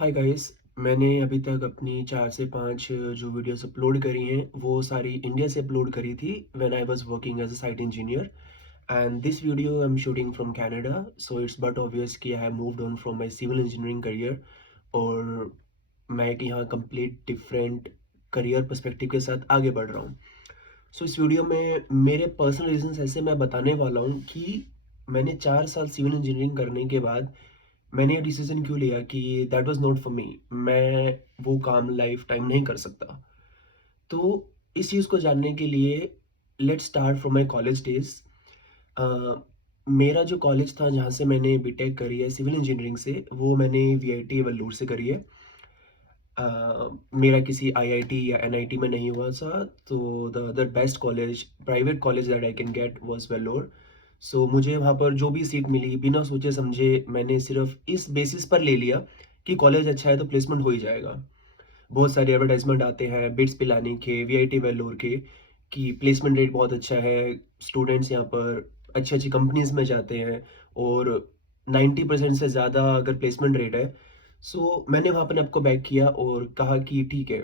Hi guys. मैंने अभी तक अपनी 4 से 5 जो वीडियोस अपलोड करी हैं वो सारी इंडिया से अपलोड करी थी when I was working as a site engineer and this video I am shooting from Canada. So it's but obvious कि I have moved on from my civil engineering career और मैं एक यहाँ complete different career perspective के साथ आगे बढ़ रहा हूँ। सो इस वीडियो में मेरे पर्सनल रीजंस ऐसे मैं बताने वाला हूँ कि मैंने 4 साल सिविल इंजीनियरिंग करने के बाद मैंने ये डिसीजन क्यों लिया कि that was not for me. मैं वो काम लाइफ टाइम नहीं कर सकता। तो इस चीज़ को जानने के लिए let's start from my college days. मेरा जो कॉलेज था जहाँ से मैंने बीटेक करी है सिविल इंजीनियरिंग से, वो मैंने वीआईटी वेल्लोर से करी है। मेरा किसी आईआईटी या एनआईटी में नहीं हुआ था। तो the other best college private college that I can get was Vellore. So मुझे वहाँ पर जो भी सीट मिली बिना सोचे समझे मैंने सिर्फ इस बेसिस पर ले लिया कि कॉलेज अच्छा है तो प्लेसमेंट हो ही जाएगा। बहुत सारे एडवर्टाइजमेंट आते हैं बिट्स पिलाने के वीआईटी वेल्लोर के कि प्लेसमेंट रेट बहुत अच्छा है, स्टूडेंट्स यहाँ पर अच्छी अच्छी कंपनीज में जाते हैं और 90% से ज़्यादा अगर प्लेसमेंट रेट है। सो मैंने वहाँ अपने आप को बैक किया और कहा कि ठीक है,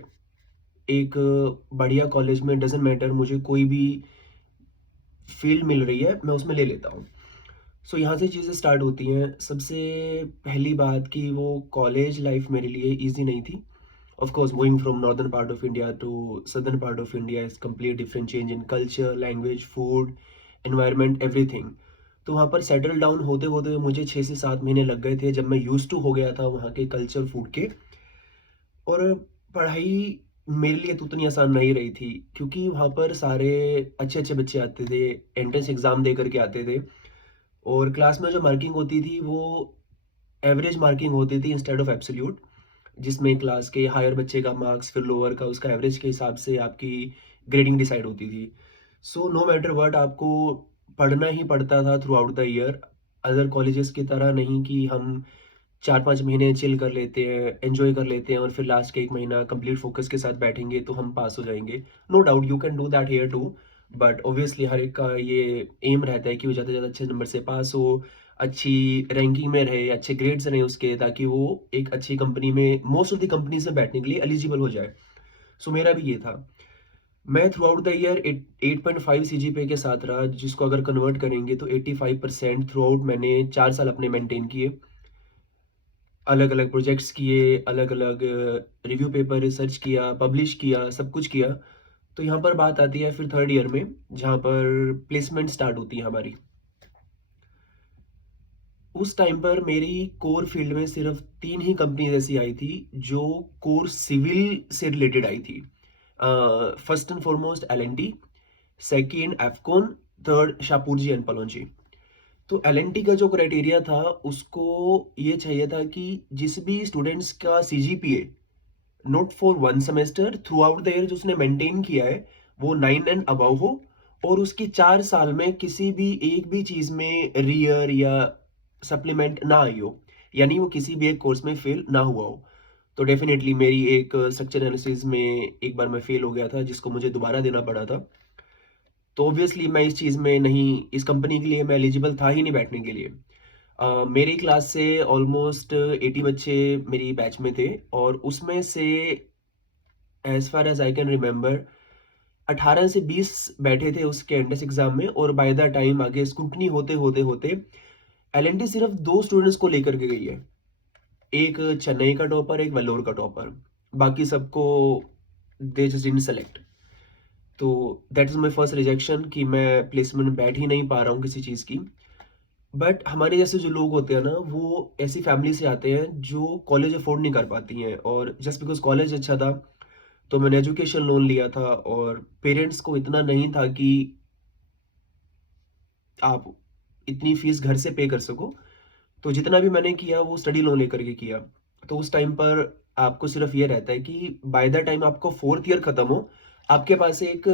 एक बढ़िया कॉलेज में डजेंट मैटर मुझे कोई भी फील्ड मिल रही है मैं उसमें ले लेता हूँ। सो यहाँ से चीज़ें स्टार्ट होती हैं। सबसे पहली बात कि वो कॉलेज लाइफ मेरे लिए ईजी नहीं थी। Of course moving from northern part of India to southern part of India is complete different change in culture, language, food, environment, everything. तो वहाँ पर सेटल डाउन होते होते मुझे 6 से 7 महीने लग गए थे जब मैं यूज टू हो गया था वहाँ के कल्चर, फूड के। और पढ़ाई मेरे लिए तो उतनी आसान नहीं रही थी क्योंकि वहाँ पर सारे अच्छे अच्छे बच्चे आते थे, एंट्रेंस एग्ज़ाम दे करके आते थे और क्लास में जो मार्किंग होती थी वो एवरेज मार्किंग होती थी इंस्टेड ऑफ एब्सोल्यूट, जिसमें क्लास के हायर बच्चे का मार्क्स फिर लोअर का उसका एवरेज के हिसाब से आपकी ग्रेडिंग डिसाइड होती थी। सो नो मैटर व्हाट आपको पढ़ना ही पड़ता था through out the year. Other colleges की तरह नहीं कि हम 4-5 महीने चिल कर लेते हैं, एन्जॉय कर लेते हैं और फिर लास्ट के 1 महीना कंप्लीट फ़ोकस के साथ बैठेंगे तो हम पास हो जाएँगे। No doubt you can do that here too, but obviously हर एक का ये एम रहता है कि वो ज़्यादा से ज़्यादा अच्छे नंबर से पास हो, अच्छी रैंकिंग में रहे, अच्छे ग्रेड्स रहें उसके ताकि वो एक अच्छी कंपनी में मोस्ट ऑफ द कंपनीज़ में बैठने के लिए एलिजिबल हो जाए। सो मेरा भी ये था। मैं through out the year 8.5 CGPA के साथ रहा, जिसको अगर कन्वर्ट करेंगे तो 85% थ्रू आउट मैंने 4 साल अपने मेंटेन किए। अलग-अलग प्रोजेक्ट्स किए, अलग-अलग रिव्यू पेपर रिसर्च किया, पब्लिश किया, सब कुछ किया। तो यहाँ पर बात आती है फिर 3rd ईयर में, जहाँ पर प्लेसमेंट स्टार्ट होती है हमारी। उस टाइम पर मेरी कोर फील्ड में सिर्फ 3 ही कंपनीज़ ऐसी आई थी, जो कोर सिविल से रिलेटेड आई थी। First and foremost L N T, second Afcons, third Shahpur and Pallonji. तो एल-एन-टी का जो क्राइटेरिया था, उसको ये चाहिए था कि जिस भी स्टूडेंट्स का CGPA not for 1 semester through out the year जो उसने मेंटेन किया है, वो 9 एंड अबव हो और उसके 4 साल में किसी भी एक भी चीज़ में रीयर या सप्लीमेंट ना आई हो, यानी वो किसी भी एक कोर्स में फेल ना हुआ हो। तो डेफिनिटली मेरी एक स्ट्रक्चर एनालिसिस में एक बार मैं फेल हो गया था, जिसको मुझे दोबारा देना पड़ा था। तो ऑब्वियसली मैं इस चीज़ में नहीं, इस कंपनी के लिए मैं एलिजिबल था ही नहीं बैठने के लिए। मेरी क्लास से ऑलमोस्ट 80 बच्चे मेरी बैच में थे और उसमें से as far as I can remember 18 से 20 बैठे थे उसके एंट्रेंस एग्ज़ाम में और बाय द टाइम आगे स्क्रूटनी होते एल-एन-टी सिर्फ 2 स्टूडेंट्स को लेकर के गई है। एक चेन्नई का टॉपर, एक वेल्लोर का टॉपर। बाकी सबको दे जस्ट डिडन्ट सेलेक्ट। तो that is my first rejection कि मैं प्लेसमेंट में बैठ ही नहीं पा रहा हूँ किसी चीज़ की। बट हमारे जैसे जो लोग होते हैं ना, वो ऐसी फैमिली से आते हैं जो कॉलेज अफोर्ड नहीं कर पाती हैं और जस्ट बिकॉज़ कॉलेज अच्छा था, तो मैंने एजुकेशन लोन लिया था और पेरेंट्स को इतना नहीं था कि आप इतनी फीस घर से पे कर सको। तो जितना भी मैंने किया वो स्टडी लोन लेकर के किया। तो उस टाइम पर आपको सिर्फ ये रहता है कि बाय द टाइम आपका 4th ईयर खत्म हो, आपके पास एक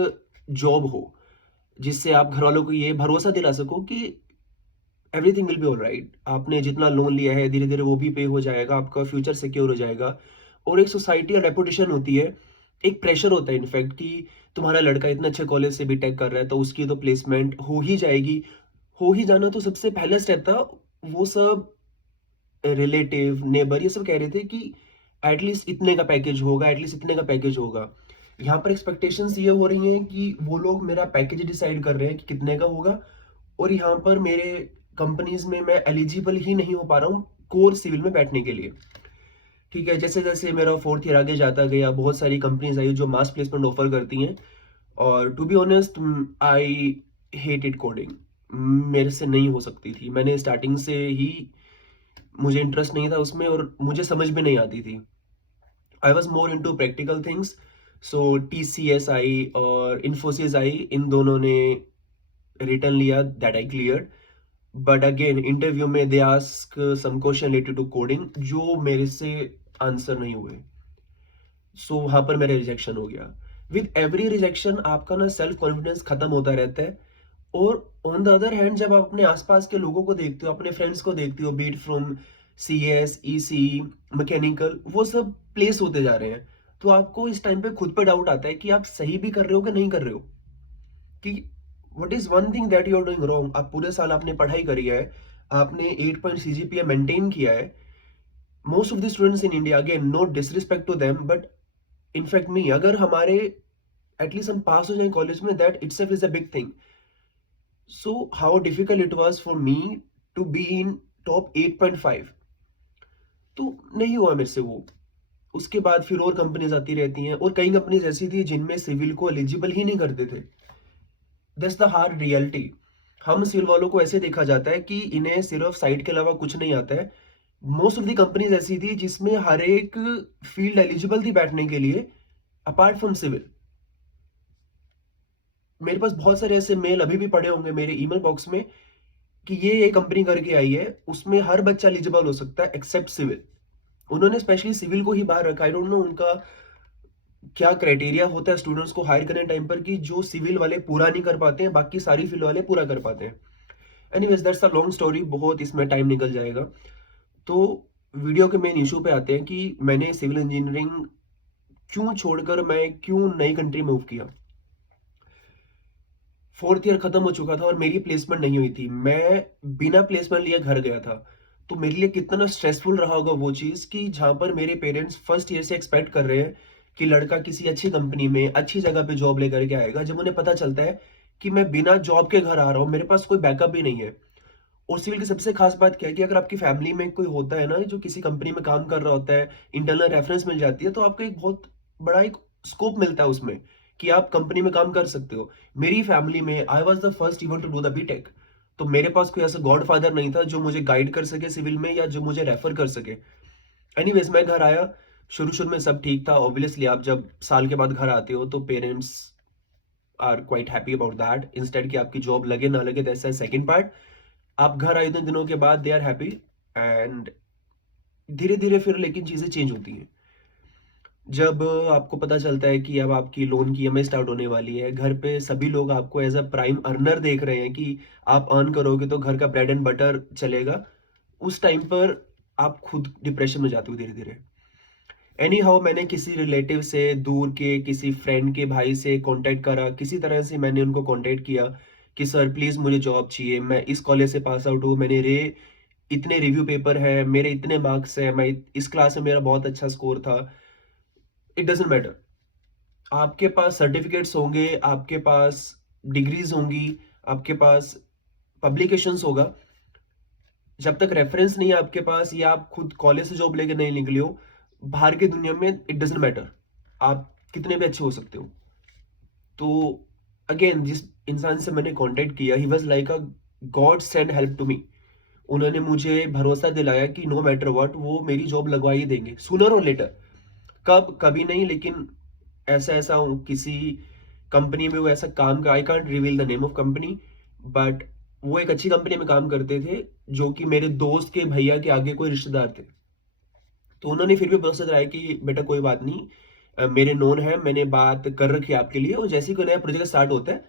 जॉब हो, जिससे आप घरवालों को ये भरोसा दिला सको कि एवरीथिंग विल बी ऑलराइट। आपने जितना लोन लिया है धीरे-धीरे वो भी पे हो जाएगा, आपका फ्यूचर सिक्योर हो जाएगा। और एक सोसाइटी या रेपुटेशन होती है, एक प्रेशर होता है इनफैक्ट कि तुम्हारा लड़का इतने अच्छे कॉलेज से बीटेक कर रहा है तो उसकी तो प्लेसमेंट हो ही जाएगी। हो ही जाना तो सबसे पहला स्टेप था। वो सब रिलेटिव, नेबर ये सब कह रहे थे कि एटलीस्ट इतने का पैकेज होगा, एटलीस्ट इतने का पैकेज होगा। यहाँ पर एक्सपेक्टेशंस ये हो रही हैं कि वो लोग मेरा पैकेज डिसाइड कर रहे हैं कि कितने का होगा, और यहाँ पर मेरे कंपनीज में मैं एलिजिबल ही नहीं हो पा रहा हूँ कोर सिविल में बैठने के लिए। ठीक है, जैसे जैसे मेरा फोर्थ ईयर आगे जाता गया, बहुत सारी कंपनीज आई जो मास प्लेसमेंट ऑफर करती हैं, और to be honest I hated coding. मेरे से नहीं हो सकती थी, मैंने स्टार्टिंग से ही, मुझे इंटरेस्ट नहीं था उसमें और मुझे समझ में नहीं आती थी। I was more into practical things. So TCS आई और इन्फोसिस आई, इन दोनों ने रिटर्न लिया, that I clear. But again interview में they ask some question related to coding जो मेरे से आंसर नहीं हुए। सो वहां पर मेरा रिजेक्शन हो गया। विद एवरी रिजेक्शन आपका ना सेल्फ कॉन्फिडेंस खत्म होता रहता है। और ऑन द अदर हैंड जब आप अपने आसपास के लोगों को देखते हो, अपने फ्रेंड्स को देखते हो, be it from CS, EC, mechanical, वो सब प्लेस होते जा रहे हैं, तो आपको इस टाइम पे खुद पे डाउट आता है कि आप सही भी कर रहे हो कि नहीं कर रहे हो, कि what is one thing that you are doing wrong. आप पूरे साल आपने पढ़ाई करी है, आपने 8 पॉइंट सीजीपीए मेंटेन किया है। Most of the students in India, again no disrespect to them, but in fact me, अगर हमारे एटलीस्ट हम पास हो जाए कॉलेज में, that itself is a big thing. So how difficult it was for me to be in top 8.5। तो नहीं हुआ मेरे से वो। उसके बाद फिर और कंपनीज आती रहती हैं, और कई कंपनीज ऐसी थी जिनमें सिविल को एलिजिबल ही नहीं करते थे। That's the hard reality. हम सिविल वालों को ऐसे देखा जाता है कि इन्हें सिर्फ साइट के अलावा कुछ नहीं आता है। मोस्ट ऑफ द कंपनीज ऐसी थी जिसमें हर एक फील्ड एलिजिबल थी बैठने के लिए, अपार्ट फ्रॉम सिविल। मेरे पास बहुत सारे ऐसे मेल अभी भी पड़े होंगे मेरे ईमेल बॉक्स में कि ये कंपनी करके आई है, उसमें हर बच्चा एलिजिबल हो सकता है एक्सेप्ट सिविल। उन्होंने स्पेशली सिविल को ही बाहर रखा। आई डोंट नो उनका क्या क्राइटेरिया होता है स्टूडेंट्स को हायर करने टाइम पर, कि जो सिविल वाले पूरा नहीं कर पाते हैं, बाकी सारी फील्ड वाले पूरा कर पाते हैं। Anyways that's a long story, बहुत इसमें टाइम निकल जाएगा। तो वीडियो के मेन इशू पे आते हैं कि मैंने सिविल इंजीनियरिंग क्यों छोड़कर मैं क्यों नई कंट्री मूव किया। फोर्थ ईयर खत्म हो चुका था और मेरी प्लेसमेंट नहीं हुई थी, मैं बिना प्लेसमेंट लिए घर गया था। तो मेरे लिए कितना स्ट्रेसफुल रहा होगा वो चीज, कि जहां पर मेरे पेरेंट्स फर्स्ट ईयर से एक्सपेक्ट कर रहे हैं कि लड़का किसी अच्छी कंपनी में अच्छी जगह पे जॉब लेकर के आएगा, जब उन्हें पता चलता है कि मैं बिना जॉब के घर आ रहा हूँ, मेरे पास कोई बैकअप भी नहीं है। और सिविल की सबसे खास बात क्या है कि अगर आपकी फैमिली में कोई होता है ना जो किसी कंपनी में काम कर रहा होता है, इंटरनल रेफरेंस मिल जाती है, तो आपको एक बहुत बड़ा एक स्कोप मिलता है उसमें, कि आप कंपनी में काम कर सकते हो। मेरी फैमिली में I was the first even to do the BTech. तो मेरे पास कोई ऐसा गॉड फादर नहीं था जो मुझे गाइड कर सके सिविल में, या जो मुझे रेफर कर सके। एनीवेज मैं घर आया, शुरू शुरू में सब ठीक था। ऑब्वियसली आप जब साल के बाद घर आते हो तो parents are quite happy about that, instead कि आपकी जॉब लगे ना लगे, दैट्स द सेकंड पार्ट। आप घर आए 2 दिनों के बाद दे आर हैप्पी, एंड धीरे धीरे फिर लेकिन चीजें चेंज होती हैं। जब आपको पता चलता है कि अब आपकी लोन की ईएमआई स्टार्ट होने वाली है, घर पे सभी लोग आपको एज अ प्राइम अर्नर देख रहे हैं कि आप अर्न करोगे तो घर का ब्रेड एंड बटर चलेगा, उस टाइम पर आप खुद डिप्रेशन में जाते हो धीरे धीरे। एनी हाउ मैंने किसी रिलेटिव से, दूर के किसी फ्रेंड के भाई से कांटेक्ट करा, किसी तरह से मैंने उनको कांटेक्ट किया कि सर प्लीज मुझे जॉब चाहिए, मैं इस कॉलेज से पास आउट हूँ, मैंने इतने रिव्यू पेपर है, मेरे इतने मार्क्स है, मैं इस क्लास में मेरा बहुत अच्छा स्कोर था। इट डजेंट मैटर, आपके पास सर्टिफिकेट्स होंगे, आपके पास डिग्रीज होंगी, आपके पास पब्लिकेशंस होगा, जब तक रेफरेंस नहीं है आपके पास, या आप खुद कॉलेज से जॉब लेके नहीं निकले हो, बाहर की दुनिया में इट डजेंट मैटर, आप कितने भी अच्छे हो सकते हो। तो अगेन जिस इंसान से मैंने कांटेक्ट किया, he was like a god send help to me. उन्होंने मुझे भरोसा दिलाया कि नो मैटर व्हाट वो मेरी जॉब लगवा ही देंगे सूनर और लेटर। कब, कभी नहीं, लेकिन ऐसा ऐसा किसी कंपनी में वो ऐसा काम का, I can't reveal the name of company, but वो एक अच्छी कंपनी में काम करते थे, जो कि मेरे दोस्त के भैया के आगे कोई रिश्तेदार थे। तो उन्होंने फिर भी भरोसा दिलाया कि बेटा कोई बात नहीं, मेरे नोन है, मैंने बात कर रखी है आपके लिए, और जैसे ही कोई नया प्रोजेक्ट स्टार्ट होता है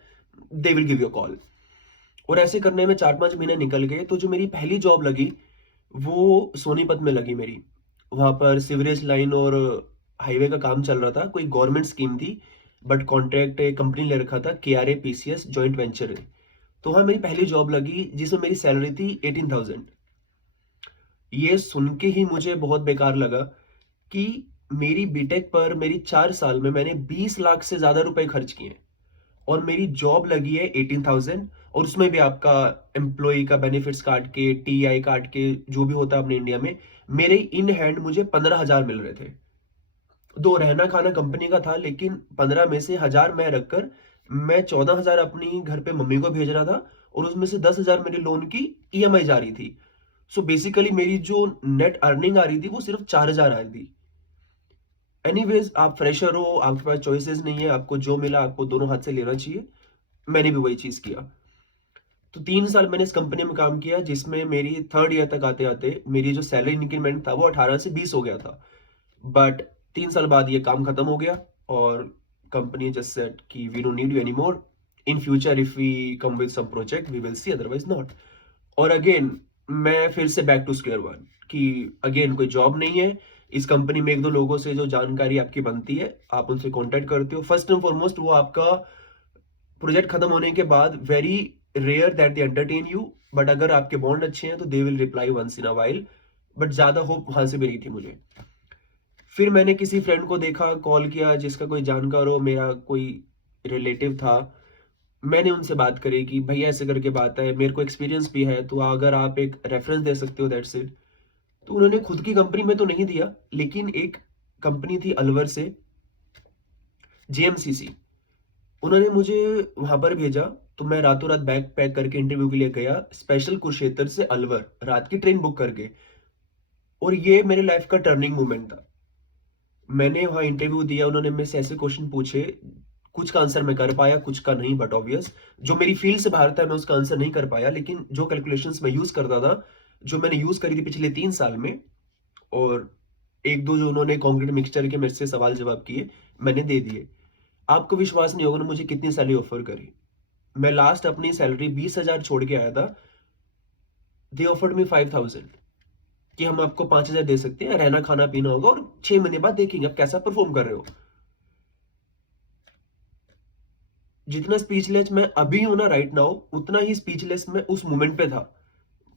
they will give you call. और ऐसे करने में 4-5 महीने निकल गए। तो जो मेरी पहली जॉब लगी वो सोनीपत में लगी मेरी। वहां पर सीवरेज लाइन और हाईवे का काम चल रहा था, कोई गवर्नमेंट स्कीम थी, बट कॉन्ट्रैक्ट एक कंपनी ले रखा था, KRA PCS जॉइंट वेंचर है। तो वहां मेरी पहली जॉब लगी जिसमें मेरी सैलरी थी 18,000। ये सुन के ही मुझे बहुत बेकार लगा कि मेरी बीटेक पर मेरी 4 साल में मैंने 20 लाख से ज़्यादा रुपए खर्च किए हैं और मेरी जॉब लगी है 18,000 और उसमें भी आपका एम्प्लॉय का बेनिफिट्स काट के, टीआई काट के, जो भी होता है अपने इंडिया में, मेरे इन हैंड मुझे 15,000 मिल रहे थे। दो रहना खाना कंपनी का था, लेकिन 15 में से 1000 मैं रखकर मैं 14,000 अपनी घर पे मम्मी को भेज रहा था और उसमें से 10,000 मेरे लोन की ईएमआई जा रही थी। सो बेसिकली मेरी जो नेट अर्निंग आ रही थी वो सिर्फ 4,000 आ रही थी। एनीवेज, आप फ्रेशर हो, आपके पास चॉइसेस नहीं है, आपको जो मिला आपको दोनों हाथ से लेना चाहिए। मैंने भी वही चीज किया। तो 3 साल मैंने इस कंपनी में काम किया, जिसमें मेरी थर्ड ईयर तक आते आते मेरी जो सैलरी इंक्रीमेंट था वो 18 से 20 हो गया था। बट 3 साल बाद ये काम खत्म हो गया और कंपनी जस्ट सेड कि we don't need you any more. In future if we come with some project we will see, otherwise not. और अगेन मैं फिर से बैक टू स्क्वायर वन कि अगेन कोई जॉब नहीं है। इस कंपनी में एक दो लोगों से जो जानकारी आपकी बनती है आप उनसे कांटेक्ट करते हो। फर्स्ट एंड फॉरमोस्ट वो आपका प्रोजेक्ट खत्म होने के बाद very rare that they entertain you, but अगर आपके बॉन्ड अच्छे हैं तो they will reply once in a while. But ज्यादा होप वहां से भी नहीं थी मुझे। फिर मैंने किसी फ्रेंड को देखा, कॉल किया, जिसका कोई जानकार हो, मेरा कोई रिलेटिव था। मैंने उनसे बात करी कि भैया ऐसे करके बात है, मेरे को एक्सपीरियंस भी है, तो अगर आप एक रेफरेंस दे सकते हो दैट्स इट। तो उन्होंने खुद की कंपनी में तो नहीं दिया, लेकिन एक कंपनी थी अलवर से, जेएमसीसी, उन्होंने मुझे वहां पर भेजा। तो मैं रातों रात बैग पैक करके इंटरव्यू के लिए गया, स्पेशल कुरुक्षेत्र से अलवर रात की ट्रेन बुक करके। और ये मेरे लाइफ का टर्निंग मोमेंट था। मैंने वहां इंटरव्यू दिया, उन्होंने मेरे से ऐसे क्वेश्चन पूछे, कुछ का आंसर मैं कर पाया, कुछ का नहीं, बट ऑब्वियस जो मेरी फील्ड से बाहर था मैं उसका आंसर नहीं कर पाया। लेकिन जो कैलकुलेशंस मैं यूज करता था, जो मैंने यूज करी थी पिछले 3 साल में, और एक दो जो उन्होंने कॉन्क्रीट मिक्सचर के मेरे से सवाल जवाब किए, मैंने दे दिए। आपको विश्वास नहीं होगा ना मुझे कितनी सैलरी ऑफर करी। मैं लास्ट अपनी सैलरी 20,000 छोड़ के आया था। दे ऑफर्ड मी 5,000 कि हम आपको 5,000 दे सकते हैं, रहना खाना पीना होगा और 6 महीने बाद देखेंगे आप कैसा परफॉर्म कर रहे हो। जितना स्पीचलेस मैं अभी हूं ना राइट नाउ, उतना ही स्पीचलेस मैं उस मोमेंट पे था।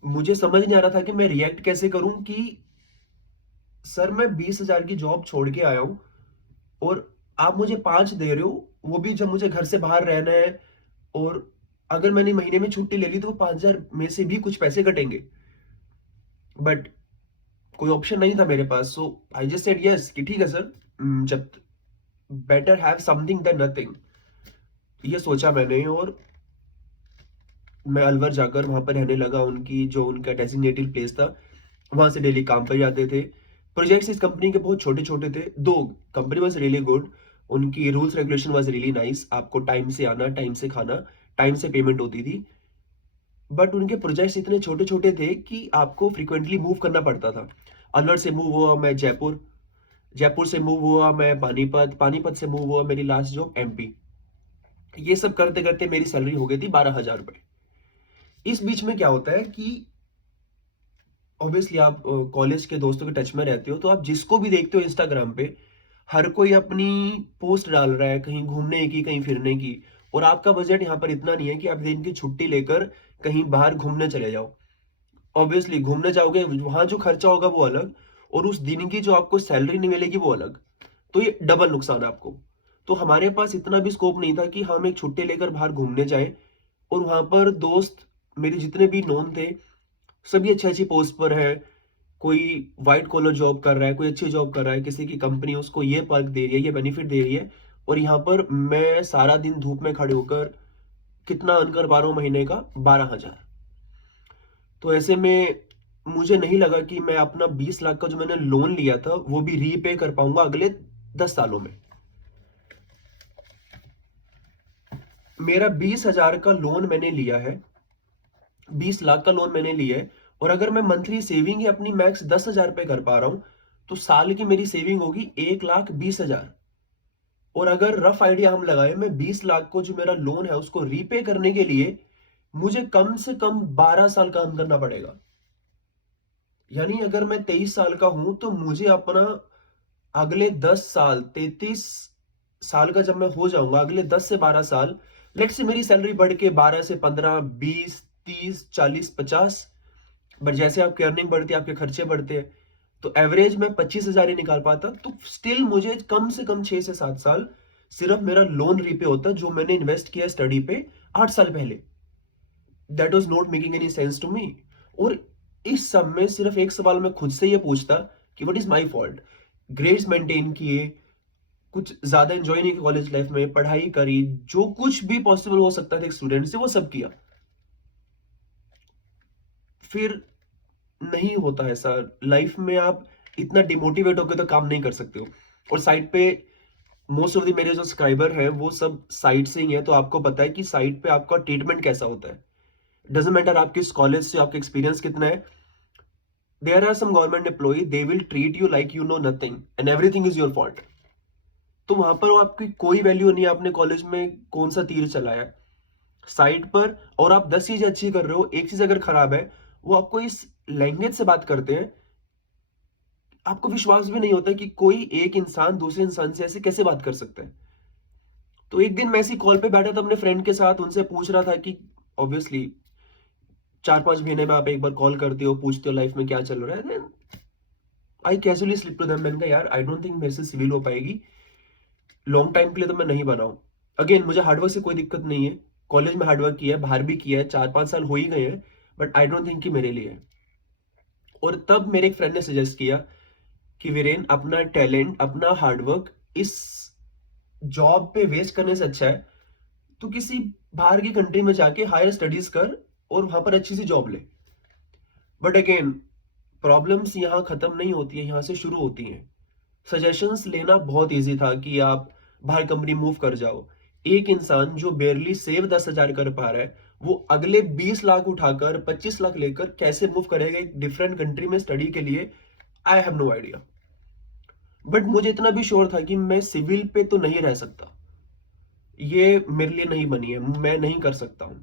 मुझे समझ नहीं आ रहा था कि मैं रिएक्ट कैसे करूं कि सर मैं 20,000 की जॉब छोड़ के आया हूं और आप मुझे 5 दे रहे हो, वो भी जब मुझे घर से बाहर रहना है। और अगर मैंने महीने में छुट्टी ले ली तो वो 5,000 में से भी कुछ पैसे कटेंगे। बट कोई ऑप्शन नहीं था मेरे पास, so I just said yes कि ठीक है सर, जब better have something than nothing, ये सोचा मैंने। और मैं अलवर जाकर वहां पर रहने लगा। उनकी जो उनका डेजिग्नेटेड प्लेस था, वहां से डेली काम पर जाते थे। प्रोजेक्ट्स इस कंपनी के बहुत छोटे छोटे थे। दो, कंपनी वाज रियली गुड, उनकी rules regulation was really nice, आपको टाइम से आना, टाइम से खाना, टाइम से पेमेंट होती थी। बट उनके प्रोजेक्ट्स इतने छोटे छोटे थे कि आपको फ्रिक्वेंटली मूव करना पड़ता था। अलवर से मूव हुआ मैं जयपुर, जयपुर से मूव हुआ मैं पानीपत, पानीपत से मूव हुआ मेरी लास्ट जॉब एमपी। ये सब करते करते मेरी सैलरी हो गई थी 12,000 रुपए। इस बीच में क्या होता है कि ऑब्वियसली आप कॉलेज के दोस्तों के टच में रहते हो, तो आप जिसको भी देखते हो इंस्टाग्राम पे, हर कोई अपनी पोस्ट डाल रहा है कहीं घूमने की, कहीं फिरने की। और आपका बजट यहाँ पर इतना नहीं है कि आप दिन की छुट्टी लेकर कहीं बाहर घूमने चले जाओ। ऑब्वियसली घूमने जाओगे, वहां जो खर्चा होगा वो अलग, और उस दिन की जो आपको सैलरी नहीं मिलेगी वो अलग। तो ये डबल नुकसान है आपको। तो हमारे पास इतना भी स्कोप नहीं था कि हम एक छुट्टी लेकर बाहर घूमने जाएं। और वहां पर दोस्त मेरे जितने भी नोन थे, सभी अच्छी अच्छी पोस्ट पर है। कोई व्हाइट कॉलर जॉब कर रहा है, कोई अच्छी जॉब कर रहा है, किसी की कंपनी उसको ये पर्क दे रही है, ये बेनिफिट दे रही है। और यहाँ पर मैं सारा दिन धूप में खड़े होकर कितना अर्न कर पा रहा हूँ महीने का, 12,000। तो ऐसे में मुझे नहीं लगा कि मैं अपना 20 लाख का जो मैंने लोन लिया था वो भी रीपे कर पाऊंगा अगले 10 सालों में। मेरा 20,000 का लोन मैंने लिया है, 20 लाख का लोन मैंने लिया है। और अगर मैं मंथली सेविंग ही अपनी मैक्स 10,000 रुपए कर पा रहा हूं, तो साल की मेरी सेविंग होगी 1,20,000। और अगर रफ आइडिया हम लगाए, मैं 20 लाख को जो मेरा लोन है उसको रीपे करने के लिए मुझे कम से कम 12 साल काम करना पड़ेगा। यानी अगर मैं 23 साल का हूं तो मुझे अपना अगले 10 साल, 33 साल का जब मैं हो जाऊंगा, अगले 10 से 12 साल, लेट से मेरी सैलरी बढ़ के 12 से 15, 20, 30, 40, 50। बट जैसे आपकी अर्निंग बढ़ती है आपके खर्चे बढ़ते हैं। तो एवरेज मैं 25,000 ही निकाल पाता, तो स्टिल मुझे कम से कम 6 से 7 साल सिर्फ मेरा लोन रीपे होता जो मैंने इन्वेस्ट किया स्टडी पे 8 साल पहले। That was not making any sense to me. और इस सब में सिर्फ एक सवाल मैं खुद से ये पूछता कि what is my fault. Grades maintain किए, कुछ ज्यादा एंजॉय नहीं किया कॉलेज लाइफ में, पढ़ाई करी, जो कुछ भी पॉसिबल हो सकता था एक स्टूडेंट से वो सब किया, फिर नहीं होता ऐसा। लाइफ में आप इतना डिमोटिवेट होकर तो काम नहीं कर सकते हो। और साइड पे मोस्ट ऑफ द मेरे जो सब्सक्राइबर हैं वो सब साइड से ही है, तो आपको पता है कि साइड पे आपका ट्रीटमेंट कैसा होता है। डजेंट मैटर आप किस कॉलेज से, आपका एक्सपीरियंस कितना है। There are some government employ, they will treat you like you know nothing and everything is your fault. तो वहां पर आपकी कोई वैल्यू नहीं है, आपने कॉलेज में कौन सा तीर चलाया साइड पर। और आप 10 चीजें अच्छी कर रहे हो, एक चीज अगर खराब है, वो आपको इस लैंग्वेज से बात करते हैं, आपको विश्वास भी नहीं होता कि कोई एक इंसान दूसरे इंसान से ऐसे कैसे बात कर सकता है। तो एक दिन मैं ऐसी कॉल पे बैठा था अपने फ्रेंड के साथ, उनसे पूछ रहा था कि ऑब्वियसली 4-5 महीने में आप एक बार कॉल करते हो, पूछते हो लाइफ में क्या चल रहा है। आई कैजुअली स्लिप टू देम, मैंने कहा यार आई डोंट थिंक मेरे से सिविल हो पाएगी, लॉन्ग टाइम के लिए तो मैं नहीं बनाऊं। अगेन मुझे हार्डवर्क से कोई दिक्कत नहीं है, कॉलेज में हार्डवर्क किया है, बाहर भी किया है, 4-5 साल हो ही गए हैं, बट आई डोंट थिंक कि मेरे लिए है। और तब मेरे एक फ्रेंड ने सजेस्ट किया कि वीरेन, अपना टैलेंट, अपना हार्डवर्क इस जॉब पे वेस्ट करने से अच्छा है तो किसी बाहर की कंट्री में जाके हायर स्टडीज कर और वहां पर अच्छी सी जॉब ले। बट अगेन प्रॉब्लम्स यहाँ खत्म नहीं होती है, यहाँ से शुरू होती हैं। सजेशंस लेना बहुत इजी था कि आप बाहर कंपनी मूव कर जाओ। एक इंसान जो बेरली सेव 10,000 कर पा रहा है, वो अगले 20 लाख उठाकर 25 लाख लेकर कैसे मूव करेगा एक डिफरेंट कंट्री में स्टडी के लिए, I have no idea. But मुझे इतना भी श्योर था कि मैं सिविल पे तो नहीं रह सकता, ये मेरे लिए नहीं बनी है, मैं नहीं कर सकता हूं।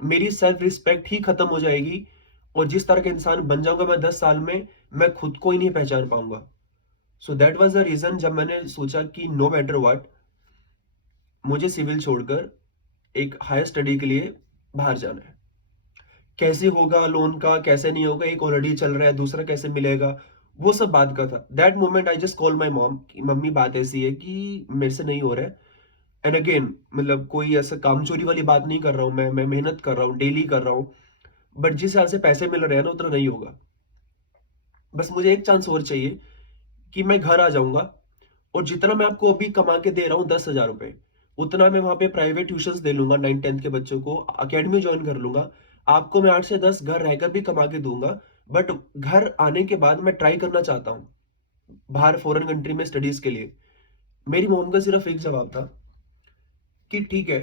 मेरी सेल्फ रिस्पेक्ट ही खत्म हो जाएगी, और जिस तरह का इंसान बन जाऊंगा मैं 10 साल में, मैं खुद को ही नहीं पहचान पाऊंगा। So that was the reason जब मैंने सोचा कि नो मैटर व्हाट, मुझे सिविल छोड़कर एक हायर स्टडी के लिए बाहर जाना है। कैसे होगा लोन का, कैसे नहीं होगा, एक ऑलरेडी चल रहा है, दूसरा कैसे मिलेगा, वो सब बात का था। That moment I just call my mom कि मम्मी बात ऐसी है कि मेरे से नहीं हो रहा है। एंड अगेन मतलब कोई ऐसा कामचोरी वाली बात नहीं कर रहा हूँ, मैं मेहनत कर रहा हूँ, डेली कर रहा हूँ, बट जिस हिसाब से पैसे मिल रहे हैं ना उतना नहीं होगा। बस मुझे एक चांस और चाहिए कि मैं घर आ जाऊंगा और जितना मैं आपको अभी कमा के दे रहा हूँ 10,000 रुपए, उतना मैं वहां पे प्राइवेट ट्यूशंस दे लूंगा 9th-10th के बच्चों को, अकेडमी ज्वाइन कर लूंगा। आपको मैं 8 से 10 घर रहकर भी कमा के दूंगा। बट घर आने के बाद मैं ट्राई करना चाहता हूँ बाहर फॉरेन कंट्री में स्टडीज के लिए। मेरी मॉम का सिर्फ एक जवाब था कि ठीक है,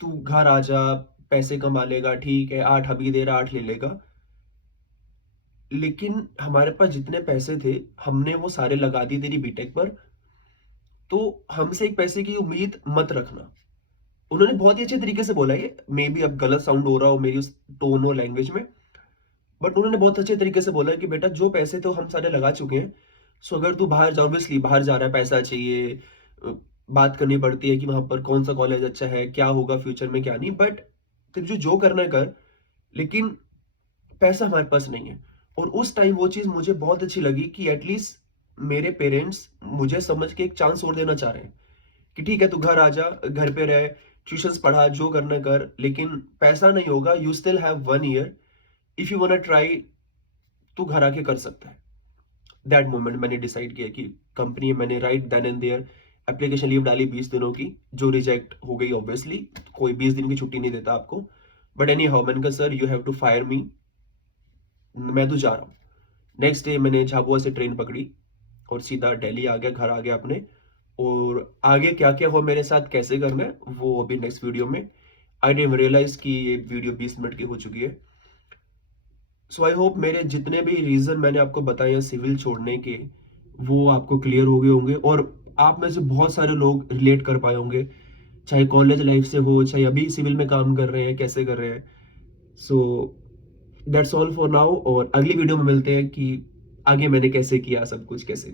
तू घर आ जा, पैसे कमा लेगा, ठीक है, 8 अभी दे रहा, 8 ले लेगा, लेकिन हमारे पास जितने पैसे थे हमने वो सारे लगा दिए तेरी बीटेक पर, तो हमसे एक पैसे की उम्मीद मत रखना। उन्होंने बहुत ही अच्छे तरीके से बोला, ये मे बी अब गलत साउंड हो रहा हो मेरी उस टोन और लैंग्वेज में, बट उन्होंने बहुत अच्छे तरीके से बोला कि बेटा जो पैसे तो हम सारे लगा चुके हैं, सो अगर तू बाहर जा, ऑब्वियसली बाहर जा रहा है, पैसा चाहिए, बात करनी पड़ती है कि वहां पर कौन सा कॉलेज अच्छा है, क्या होगा फ्यूचर में क्या नहीं, बट फिर जो करना है कर, लेकिन पैसा हमारे पास नहीं है। और उस टाइम वो चीज मुझे बहुत अच्छी लगी कि एटलीस्ट मेरे पेरेंट्स मुझे समझ के एक चांस और देना चाह रहे हैं कि ठीक है तू घर आ जा, घर पे रहे, ट्यूशंस पढ़ा, जो करना कर, लेकिन पैसा नहीं होगा, you still have 1 year, if you want try, तू घर आके कर सकता है। दैट मोमेंट मैंने डिसाइड किया कि कंपनी, मैंने right then and their application leave डाली 20 दिनों की, जो रिजेक्ट हो गई ऑब्वियसली, कोई 20 दिन की छुट्टी नहीं देता आपको। बट एनी हाउ मैंने कहा sir you have to fire me, मैं तो जा रहा हूँ। नेक्स्ट डे मैंने झाबुआ से ट्रेन पकड़ी और सीधा दिल्ली आ गया, घर आ गया अपने। और आगे क्या क्या हुआ मेरे साथ, कैसे करना है, वो अभी नेक्स्ट वीडियो में। आई डिडंट रियलाइज कि ये वीडियो 20 मिनट की हो चुकी है। सो आई होप मेरे जितने भी रीजन मैंने आपको बताए हैं सिविल छोड़ने के, वो आपको क्लियर हो गए होंगे, और आप में से बहुत सारे लोग रिलेट कर पाए होंगे, चाहे कॉलेज लाइफ से हो, चाहे अभी सिविल में काम कर रहे हैं, कैसे कर रहे हैं। So that's all for now, और अगली वीडियो में मिलते हैं कि आगे मैंने कैसे किया सब कुछ, कैसे